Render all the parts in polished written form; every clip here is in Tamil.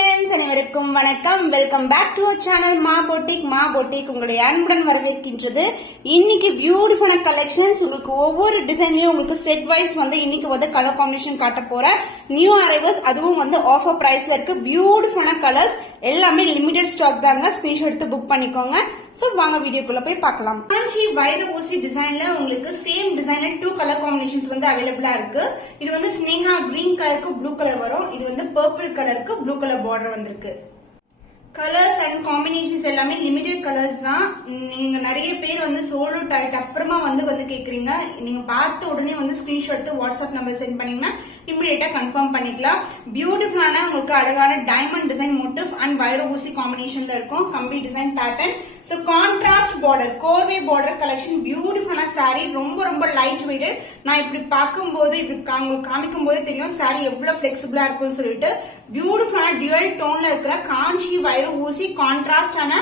ஃப்ரெண்ட்ஸ், அனைவருக்கும் வணக்கம். Welcome back to our channel Maa boutique. உங்களுடைய அன்புடன் வரவேற்கின்றது. இன்னைக்கு பியூட்டிஃபுல்லான கலெக்ஷன்ஸ், உங்களுக்கு ஒவ்வொரு டிசைன்லயும் உங்களுக்கு செட் வைஸ் இன்னைக்கு கலர் காம்பினேஷன் காட்ட போறேன். நியூ அரைவல்ஸ், அதுவும் ஆஃபர் பிரைஸ்ல இருக்கு. பியூட்டிஃபுல்லான கலர்ஸ் எல்லாமே லிமிடெட் ஸ்டாக் தாங்க. ஸ்கிரீன்ஷாட் எடுத்து புக் பண்ணிக்கோங்க. சோ வாங்க வீடியோக்குள்ள போய் பார்க்கலாம். காஞ்சி வைர ஊசி டிசைன்ல உங்களுக்கு சேம் டிசைன்ல 2 கலர் காம்பினேஷன்ஸ் அவைலபிளா இருக்கு. இது ஸ்னேகா கிரீன் கலருக்கு ப்ளூ கலர் வரும். இது பர்பிள் கலருக்கு ப்ளூ கலர் பார்டர் வந்திருக்கு. கலர்ஸ் அண்ட் காம்பினேஷன்ஸ் எல்லாமே லிமிடெட் கலர்ஸ் தான். நீங்க நிறைய பேர் சோலோ டைட் அப்புறமா கேக்குறீங்க. நீங்க பார்த்த உடனே ஸ்கிரீன்ஷாட் எடுத்து வாட்ஸ்அப் நம்பர் சென்ட் பண்ணீங்கன்னா இமிடியேட்டா கன்ஃபார்ம் பண்ணிக்கலாம். பியூட்டிஃபுல்லான உங்களுக்கு அழகான டைமண்ட் டிசைன் மோட்டிவ் அண்ட் வைர ஊசி காம்பினேஷன்ல இருக்கும். கம்பி design pattern. So contrast border, korvai border collection. பியூட்டிஃபுல்லான சாரி, ரொம்ப லைட் வெயிட்டட். நான் இப்படி பார்க்கும்போது உங்களுக்கு காமிக்கும் போது தெரியும் சாரி எவ்வளவு பிளெக்சிபிளா இருக்கும்னு சொல்லிட்டு. பியூட்டிஃபுல்லான டியூவல் டோன்ல இருக்கிற காஞ்சி வைர ஊசி கான்ட்ராஸ்டான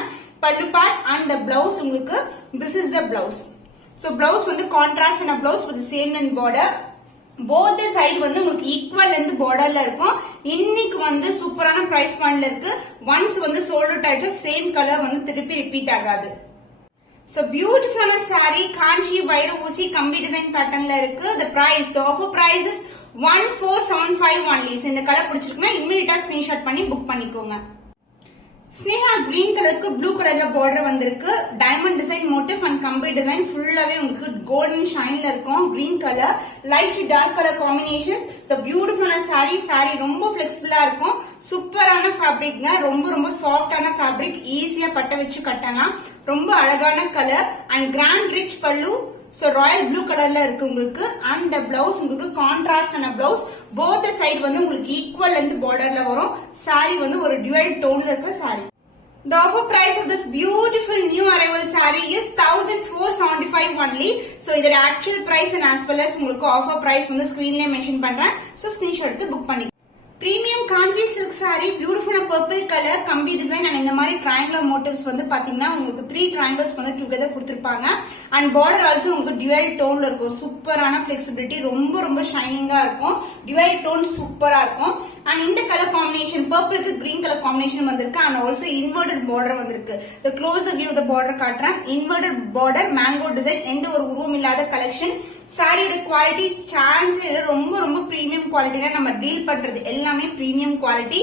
பல்லு பார்ட் அண்ட் பிளவுஸ் உங்களுக்கு. This is the blouse. So blouse கான்ட்ராஸ்டான blouse with same length border. Both side உங்களுக்கு ஈக்குவல் லென்த் பார்டர்ல இருக்கும். இன்னைக்கு சூப்பரான பிரைஸ் பாயிண்ட்ல இருக்கு. ஒன்ஸ் சோல்ட் அவுட் ஆயிட்டு சேம் கலர் திருப்பி ரிப்பீட் ஆகாது. So beautiful saree காஞ்சி வைர ஊசி கம்பி டிசைன் பேட்டர்ன்ல இருக்கு. the offer price is 1475 only. இந்த கலர் பிடிச்சிருக்குன்னா இமிடியேட்டா ஸ்கிரீன்ஷாட் பண்ணி புக் பண்ணிக்கோங்க. ஸ்னேகா கிரீன் கலருக்கு ப்ளூ கலர்ல பார்டர் வந்திருக்கு. டைமண்ட் டிசைன் மோட்டிவ் அண்ட் கம்பி டிசைன் ஃபுல்லாவே உங்களுக்கு கோல்டன் ஷைன்ல இருக்கும். Green colour light dark colour combinations. பியூட்டிஃபுல்லான சாரி ரொம்ப பிளெக்சிபிளா இருக்கும். சூப்பரான ஃபேப்ரிக்ங்க. ரொம்ப சாஃப்டான ஃபேப்ரிக். ஈஸியா பட்ட வச்சு கட்டலாம். ரொம்ப அழகான கலர் அண்ட் கிராண்ட் ரிச் பல்லு. சோ ராயல் ப்ளூ கலர்ல இருக்கு உங்களுக்கு. அண்ட் பிளவுஸ் உங்களுக்கு கான்ட்ராஸ்டான பிளவுஸ். போத் சைடு உங்களுக்கு ஈக்குவல் லென்த் பார்டர்ல வரும். சாரி ஒரு டியூவல் டோன்ல இருக்கிற sorry. The offer price of this beautiful new arrival saree is 1475 only. So இதோட actual price and as well as உங்களுக்கு offer price screenல மென்ஷன் பண்றேன். So screenshot எடுத்து புக் பண்ணி. Premium Kanchi silk sari, beautiful purple colour கம்பி டிசைன் அண்ட் இந்த மாதிரி ட்ரையாங்குலர் மோட்டிவ்ஸ் பாத்தீங்கன்னா உங்களுக்கு 3 ட்ரையாங்கிள்ஸ் டுகெதர் கொடுத்திருப்பாங்க. அண்ட் பார்டர் ஆல்சோ உங்களுக்கு டியூவல் டோன்ல இருக்கும். சூப்பரான பிளெக்சிபிலிட்டி. ரொம்ப ஷைனிங்கா இருக்கும். டியூவல் டோன் சூப்பரா இருக்கும். அண்ட் இந்த கலர் காம்பினேஷன் பர்பிளுக்கு கிரீன் கலர் காம்பினேஷன் வந்திருக்கு. அண்ட் ஆல்சோ இன்வெர்டட் பார்டர் வந்திருக்கு. க்ளோஸ் வியூ த பார்டர் காட்டுறேன். Inverted border mango design. எந்த ஒரு உருவம் இல்லாத கலெக்ஷன். சாரியோட குவாலிட்டி சான்ஸ் ரொம்ப பிரீமியம் குவாலிட்டினா நம்ம டீல் பண்றது எல்லாமே premium quality,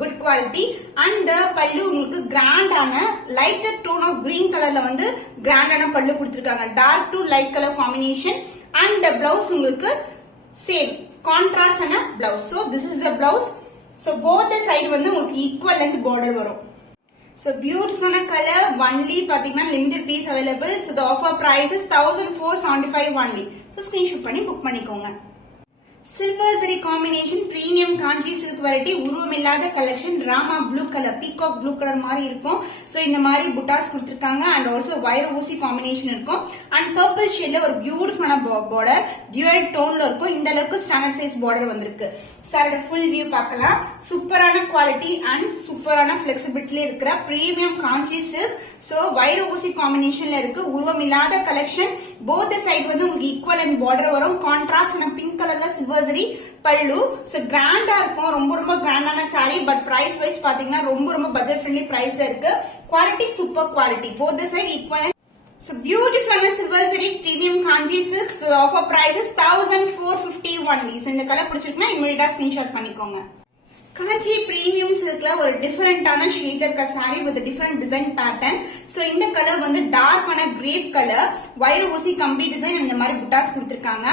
good quality. And பல்லு உங்களுக்கு கிராண்டான லைட்டர் டோன் ஆஃப் கிரீன் கலர்ல கிராண்டான பல்லு கொடுத்திருக்காங்க. Dark to light colour combination. And blouse உங்களுக்கு சேம் கான்ட்ராஸ்டான blouse. So this is the blouse. So both side உங்களுக்கு ஈக்குவல் லென்த் பார்டர் வரும். So beautiful color only பாத்தீங்கன்னா limited piece available. So the offer price is 1475 only. So screenshot பண்ணி book பண்ணிக்கோங்க. சில்வர் சரி combination premium Kanchi silk variety. உருவம் இல்லாத collection. Rama blue colour, peacock blue colour மாதிரி இருக்கும். சோ இந்த மாதிரி புட்டாஸ் கொடுத்திருக்காங்க. அண்ட் ஆல்சோ வைர ஊசி காம்பினேஷன் இருக்கும். அண்ட் பர்பிள் ஷேட்ல ஒரு பியூட்டிஃபுல்லான பார்டர் டியூவல் டோன்ல இருக்கும். இந்த அளவுக்கு ஸ்டாண்டர்ட் சைஸ் பார்டர் வந்திருக்கு. சாரோட ஃபுல் வியூ பார்க்கலாம். சூப்பரான குவாலிட்டி அண்ட் சூப்பரான பிளெக்சிபிலிட்டி இருக்கிற பிரீமியம் காஞ்சி சில்க். சோ வைர ஊசி காம்பினேஷன்ல இருக்கு. உருவம் இல்லாத கலெக்ஷன். போத் சைடு உங்களுக்கு ஈக்குவல் அண்ட் பார்டர் வரும். கான்ட்ராஸ்ட் பிங்க் கலர்ல சில்வர் சரி பல்லு. சோ கிராண்டா இருக்கும். ரொம்ப கிராண்டான சாரி. பட் பிரைஸ் வைஸ் பாத்தீங்கன்னா ரொம்ப பட்ஜெட் ஃப்ரெண்ட்லி பிரைஸ்ல இருக்கு. Quality super quality. Both side equal. So beautiful silver zari premium kanji silk. So offer price is 1450 only. So இந்த கலர் பிடிச்சிருக்குன்னா இமிடியேட்டா ஸ்கிரீன்ஷாட் பண்ணிக்கோங்க. காஞ்சி பிரீமியம் சில்க்ல ஒரு டிஃபரெண்டான ஷேட்ல இருக்க sorry with different design pattern. So இந்த கலர் டார்க்கான கிரேப் கலர். வைர ஊசி கம்பி டிசைன் இந்த மாதிரி புட்டாஸ் கொடுத்திருக்காங்க.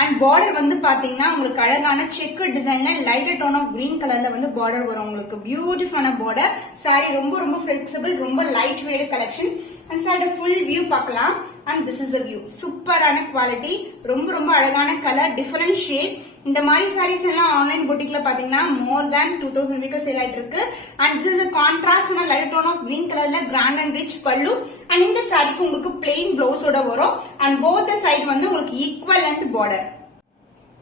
அண்ட் பார்டர் பாத்தீங்கன்னா உங்களுக்கு அழகான செக் டிசைன்ல லைட்டர் டோன் ஆஃப் கிரீன் கலர்ல பார்டர் வரும் உங்களுக்கு. பியூட்டிஃபுல்லான பார்டர். சாரி ரொம்ப பிளெக்சிபிள். ரொம்ப லைட் வெயிட் கலெக்ஷன். அண்ட் சாரோட ஃபுல் வியூ பார்க்கலாம். And this is a view. சூப்பரான குவாலிட்டி. ரொம்ப அழகான கலர். Different shade. இந்த மாதிரி சாரீஸ் எல்லாம் ஆன்லைன் பொட்டிக்ல பாத்தீங்கன்னா மோர் தேன் 2000 வீக்கர் சேல் ஆயிட்டு இருக்கு. And this is contrast light tone of green கலர்ல grand and rich pallu. And இந்த சாரிக்கு உங்களுக்கு பிளெயின் பிளவுஸோட வரும். அண்ட் போத் சைடு உங்களுக்கு equal length border.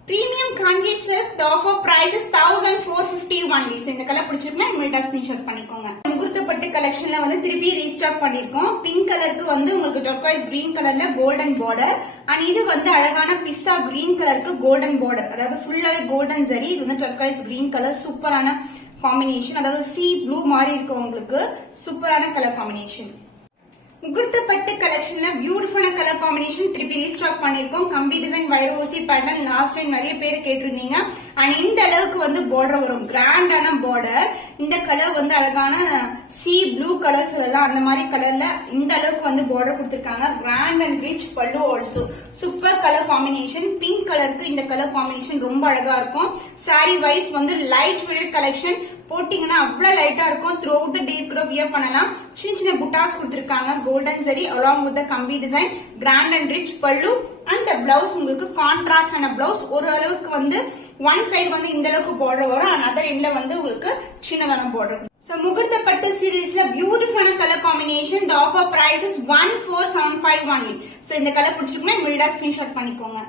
Premium Kanchi silk. The offer price is 1450 only. So இந்த கலர் பிடிச்சிருக்குன்னா இமிடியேட்டா ஸ்கிரீன்ஷாட் பண்ணிக்கோங்க. முகூர்த்தப்பட்டு கலெக்ஷன்ல திருப்பி ரீஸ்டாக் பண்ணிருக்கோம். பிங்க் கலருக்கு உங்களுக்கு டர்க்வைஸ் கிரீன் கலர்ல கோல்டன் பார்டர். அண்ட் இது அழகான பிஸ்ஸா கிரீன் கலருக்கு கோல்டன் பார்டர். அதாவது ஃபுல்லாவே கோல்டன் சரி. இது டர்க்வைஸ் கிரீன் கலர். சூப்பரான காம்பினேஷன், அதாவது சி ப்ளூ மாதிரி இருக்கும் உங்களுக்கு. சூப்பரான கலர் காம்பினேஷன். முகூர்த்த பட்டு கலெக்ஷன்ல பியூட்டிஃபுல்லான கலர் காம்பினேஷன் திருப்பி ரீஸ்டாக் பண்ணிருக்கோம். கம்பி டிசைன் வைரோசி பேட்டர்ன் லாஸ்ட் டைம் நிறைய பேர் கேட்டிருந்தீங்க. அண்ட் இந்த அளவுக்கு வந்து பார்டர் வரும், கிராண்டான பார்டர். இந்த கலர் வந்து அழகான சி ப்ளூ கலர் சொல்லலாம், அந்த மாதிரி கலர்ல இந்த அளவுக்கு வந்து பார்டர் கொடுத்திருக்காங்க. கிராண்ட் அண்ட் ரிச் பல்லு also. Super colour combination. Pink கலருக்கு இந்த கலர் காம்பினேஷன் ரொம்ப அழகா இருக்கும். சாரி வைஸ் வந்து லைட் வெயிட் கலெக்ஷன், போட்டீங்கன்னா அவ்வளவு லைட்டா இருக்கும். த்ரூ அவுட் தி டே கூட வியர் பண்ணலாம். சின்ன சின்ன புட்டாஸ் கொடுத்திருக்காங்க, கோல்டன் சரி அலாங் வித் கம்பி design, grand and rich pallu. And blouse உங்களுக்கு கான்ட்ராஸ்ட் ஆன பிளவுஸ். ஒரு அளவுக்கு வந்து ஒன் சைடு வந்து இந்த அளவுக்கு பார்டர் வரும், அண்ட் அதர் எண்ட்ல வந்து உங்களுக்கு சின்னதான பார்டர். So முகூர்த்த பட்டு சீரீஸ்ல பியூட்டிஃபுல்லான colour combination. The offer price is 1475 only. So இந்த கலர் பிடிச்சிருக்குன்னா இமிடியா ஸ்கிரீன்ஷாட் பண்ணிக்கோங்க.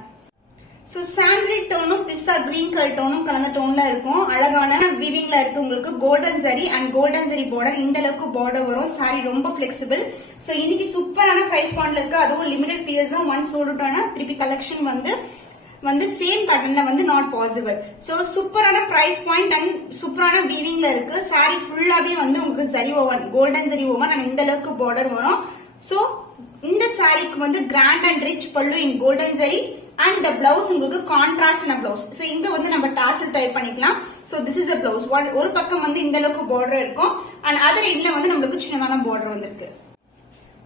சோ சாண்டில் டோனும் பிஸ்தா கிரீன் கலர் டோனும் கலந்த டோன்ல இருக்கும். அழகான வீவிங்ல இருக்கு உங்களுக்கு. கோல்டன் சரி அண்ட் கோல்டன் சரி பார்டர், இந்த அளவுக்கு பார்டர் வரும். சாரி ரொம்ப பிளெக்சிபிள். சோ இன்னைக்கு சூப்பரான பிரைஸ் பாயிண்ட்ல இருக்கு. அதுவும் லிமிடெட் பீரியட்ஸ் தான். ஒன் சோல்டுட்டான திருப்பி கலெக்ஷன் வந்து சேம் பேட்டர்ன்ல வந்து நாட் பாசிபிள். சோ சூப்பரான பிரைஸ் பாயிண்ட் அண்ட் சூப்பரான வீவிங்ல இருக்கு. சாரி ஃபுல்லாவே வந்து உங்களுக்கு சரி ஓவன், கோல்டன் சரி ஓவன் அண்ட் இந்த அளவுக்கு பார்டர் வரும். சோ இந்த சாரிக்கு வந்து கிராண்ட் அண்ட் ரிச் பல்லு இன் கோல்டன் சரி and the blouse உங்களுக்கு கான்ட்ராஸ்டான blouse. சோ இங்க வந்து நம்ம டாசல் டைப் பண்ணிக்கலாம். So this is a blouse. ஒரு பக்கம் வந்து இந்த அளவுக்கு border இருக்கும் and other endல வந்து நமக்கு சின்னதான border வந்திருக்கு.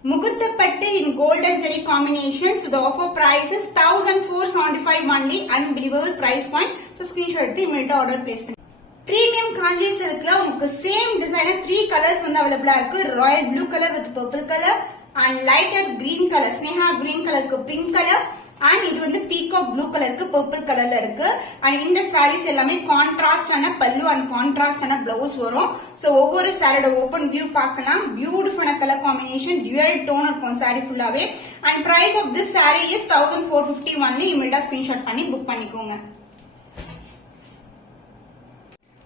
முகூர்த்த பட்டு in golden zari combination. So the offer price is 1475 only. Unbelievable price point. So screenshot எடுத்து இமிடியேட்டா ஆர்டர் பிளேஸ் பண்ணி. பிரீமியம் காஞ்சி சில்க்ல உங்களுக்கு சேம் டிசைன்ல 3 கலர்ஸ் வந்து அவைலபிளா இருக்கு. Royal blue colour with purple colour and lighter green color, Sneha green கலருக்கு பிங்க் கலர் and இது வந்து பீகாக் ப்ளூ கலருக்கு பர்பிள் கலர்ல இருக்கு. and இந்த சாரீஸ் எல்லாமே கான்ட்ராஸ்டான பல்லு அண்ட் கான்ட்ராஸ்டான பிளவுஸ் வரும். சோ ஒவ்வொரு சாரியோட ஓபன் வியூ பார்க்கலாம். பியூட்டிஃபுல்லான கலர் காம்பினேஷன், டியூவல் டோன் இருக்கும் சாரி ஃபுல்லாவே. and price of this saree is 1450 only. Immediately screenshot பண்ணி புக் பண்ணிக்கோங்க.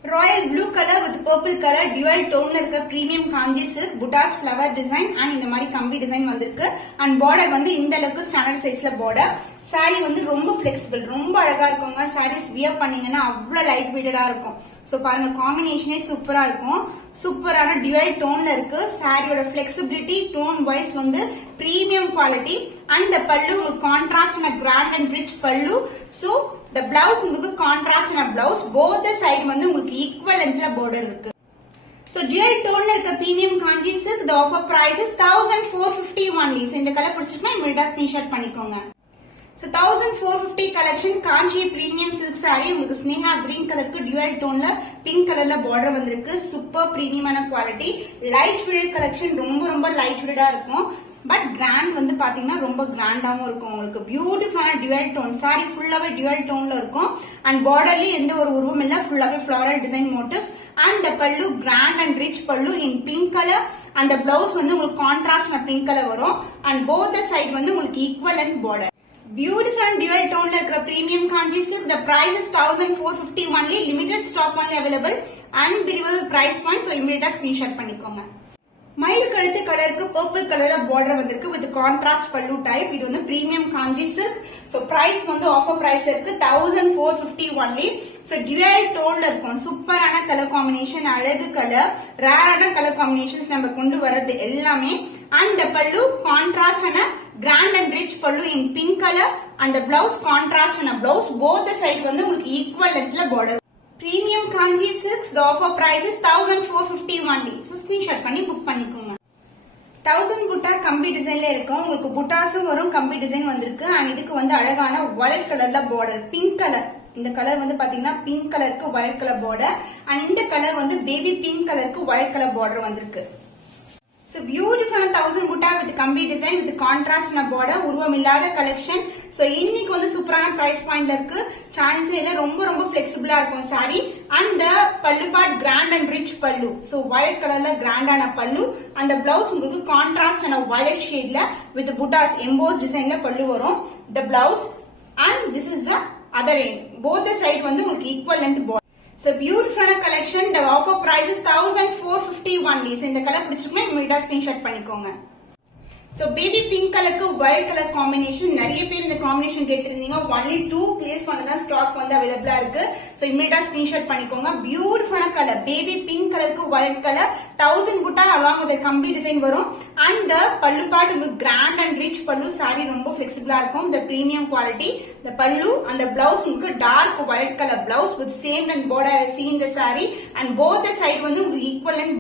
Royal blue colour with purple colour dual டோன்ல இருக்க premium Kanchi silk buttas flower design and இந்த மாதிரி கம்பி டிசைன் வந்திருக்கு. அண்ட் பார்டர் வந்து இந்த அளவுக்கு ஸ்டாண்டர்ட் சைஸ்ல பார்டர். சாரி வந்து ரொம்ப பிளெக்சிபிள், ரொம்ப அழகா இருக்குங்க. சாரீஸ் வியர் பண்ணீங்கன்னா அவ்வளவு லைட் வெயிட்டடா இருக்கும். சோ பாருங்க காம்பினேஷனே சூப்பரா இருக்கும். சூப்பரான டியூவல் டோன்ல இருக்கு. சாரியோட பிளெக்சிபிலிட்டி டோன் வைஸ் வந்து பிரீமியம் குவாலிட்டி. அண்ட் the பல்லு உங்களுக்கு கான்ட்ராஸ்டான கிராண்ட் அண்ட் ரிச் பல்லு. சோ the blouse உங்களுக்கு கான்ட்ராஸ்டான blouse. both the side வந்து உங்களுக்கு ஈக்குவல் லென்த்ல border இருக்கு. So dual tone இருக்க premium Kanchi silk, the offer price is 1450 only. So இந்த கலர் பிடிச்சிருந்தா இமிடியா ஸ்கிரீன்ஷாட் பண்ணிக்கோங்க. So 1450 collection Kanchi premium silk saree உங்களுக்கு ஸ்னேஹா green கலருக்கு dual toneல pink கலர்ல border வந்திருக்கு. சூப்பர் பிரீமியமான குவாலிட்டி. லைட் வெயிட் கலெக்ஷன், ரொம்ப லைட் வெயிட்டா இருக்கும். பட் கிராண்ட் வந்து பாத்தீங்கன்னா ரொம்ப கிராண்டாவும் இருக்கும். உங்களுக்கு பியூட்டிஃபுல்லான டியூவல் டோன் சாரி ஃபுல்லாவே டியூவல் டோன்ல இருக்கும். அண்ட் பார்டர்லயும் எந்த ஒரு உருவம் இல்ல, ஃபுல்லாவே floral design motif. And the பல்லு கிராண்ட் அண்ட் ரிச் பல்லு இன் பிங்க் கலர். அந்த பிளவுஸ் வந்து உங்களுக்கு கான்ட்ராஸ்ட் பிங்க் கலர் வரும். அண்ட் போத் த சைட் வந்து உங்களுக்கு equal and border. Beautiful dual டோன்ல இருக்கிற premium Kanchi silk. The price is 1450 only. Limited stock only available. Unbelievable price point. So immediate screenshot பண்ணிக்கோங்க. மயில் கழுத்து கலருக்கு பர்பிள் கலர்ல பார்டர் வந்திருக்கு வித் கான்ட்ராஸ்ட் பல்லு டைப். இது வந்து premium Kanchi silk. So price வந்து ஆஃபர் பிரைஸ்ல இருக்கு 1450 only. சோ டியூவல் டோன்ல இருக்கும். சூப்பரான கலர் காம்பினேஷன், அழகு கலர், ரேரான கலர் காம்பினேஷன்ஸ் நம்ம கொண்டு வரது எல்லாமே. அண்ட் பல்லு கான்ட்ராஸ்டான கிராண்ட் அண்ட் ரிச் பல்லு இன் பிங்க் கலர். அந்த பிளவுஸ் கான்ட்ராஸ்டான பிளவுஸ். போத் சைடு வந்து உங்களுக்கு ஈக்குவல் லென்த்ல border. Premium Kanji silks, the offer price is 1450 only. So screenshot பண்ணி book பண்ணிக்கோங்க. 1000 புட்டா கம்பி டிசைன்ல இருக்கும். உங்களுக்கு புட்டாஸும் வரும், கம்பி டிசைன் வந்திருக்கு. அண்ட் இதுக்கு வந்து அழகான வயலட் கலர்ல பார்டர், பிங்க் கலர். இந்த கலர் வந்து பாத்தீங்கன்னா பிங்க் கலருக்கு வயலட் கலர் பார்டர். அண்ட் இந்த கலர் வந்து பேபி பிங்க் கலருக்கு வயலட் கலர் பார்டர் வந்திருக்கு. So beautiful 1000 புட்டா with கம்பி design with contrast na border, உருவம் இல்லாத கலெக்ஷன். சோ இன்னைக்கு வந்து சூப்பரான பிரைஸ் பாயிண்ட்ல இருக்கு. சான்ஸ் இல்ல, ரொம்ப ஃபிளெக்சிபிளா இருக்கும் சாரி. அண்ட் பல்லு பார்ட் கிராண்ட் அண்ட் ரிச் பல்லு. சோ வயலட் கலர்ல கிராண்டான பல்லு. அந்த பிளவுஸ் உங்களுக்கு கான்ட்ராஸ்ட் ஆன வயலட் ஷேட்ல வித் புட்டாஸ் எம்போஸ் டிசைன்ல பல்லு வரும். The blouse and this is the other end. Both the side வந்து உங்களுக்கு equal length border. So beautiful collection. The offer price is 1450 only. So இந்த கலர் பிடிச்சிருக்குன்னா இமிடியா ஸ்கிரீன்ஷாட் பண்ணிக்கோங்க. So baby pink கலருக்கு white கலர் காம்பினேஷன் நிறைய பேர் இந்த காம்பினேஷன் கேட்டிருந்தீங்க. only 2 place பண்ணதா ஸ்டாக் வந்து அவைலபிளா இருக்கு. So immediate screenshot பண்ணிக்கோங்க. பியூட்டிஃபுல்லான கலர் பேபி பிங்க் கலருக்கு white கலர் 1000 புட்டா along with கம்பி டிசைன் வரும். and பல்லு பார்ட் உங்களுக்கு கிராண்ட் அண்ட் ரிச் பல்லு. saree ரொம்ப ஃபிளெக்சிபிளா இருக்கும். the premium quality. the பல்லு and the blouse உங்களுக்கு dark white colour blouse with same length border as seen the saree and both the side வந்து உங்களுக்கு equal length.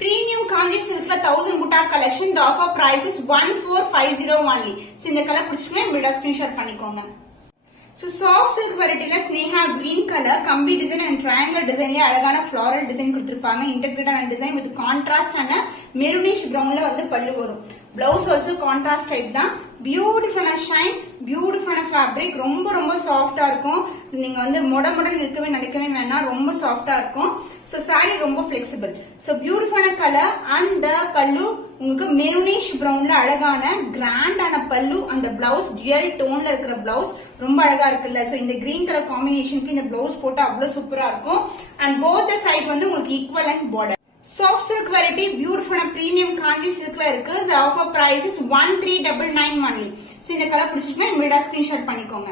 Premium Kanji silk 1000 butta collection. The offer price is 1450 only. So இந்த கலர் பிடிச்சிருந்தா மீடியா ஸ்கிரீன்ஷாட் பண்ணிக்கோங்க. So soft silk variety ல ஸ்னேஹா green color கம்பி டிசைன் and triangular டிசைன்ல அழகான floral டிசைன் கொடுத்திருப்பாங்க. integrated design with contrast and maroonish brownல வந்து பல்லு வரும். Blouse also contrast type தான். பியூட்டிஃபுல்லான ஷைன், பியூட்டிஃபுல்லான ஃபேப்ரிக், ரொம்ப ரொம்ப சாஃப்டா இருக்கும். நீங்க வந்து மொடமொடன் நிற்கவே நினைக்கவே வேணாம், ரொம்ப சாஃப்டா இருக்கும். சோ சாரி ரொம்ப ஃபிளெக்சிபிள். சோ பியூட்டிஃபுல்லான கலர். அந்த பல்லு உங்களுக்கு மெரூனிஷ் பிரவுன்ல அழகான கிராண்டான பல்லு. அந்த பிளவுஸ் டியூல் டோன்ல இருக்கிற பிளவுஸ் ரொம்ப அழகா இருக்குல்ல. சோ இந்த கிரீன் கலர் காம்பினேஷனுக்கு இந்த பிளவுஸ் போட்டா அவ்வளவு சூப்பரா இருக்கும். அண்ட் போத் தி சைடு வந்து உங்களுக்கு equal and border. Soft silk variety, beautiful premium Kanji silk la irukku. The offer price is 1399 only. So இந்த கலர் பிடிச்சிட்டா இமிடியேட்டா ஸ்கிரீன்ஷாட் பண்ணிக்கோங்க.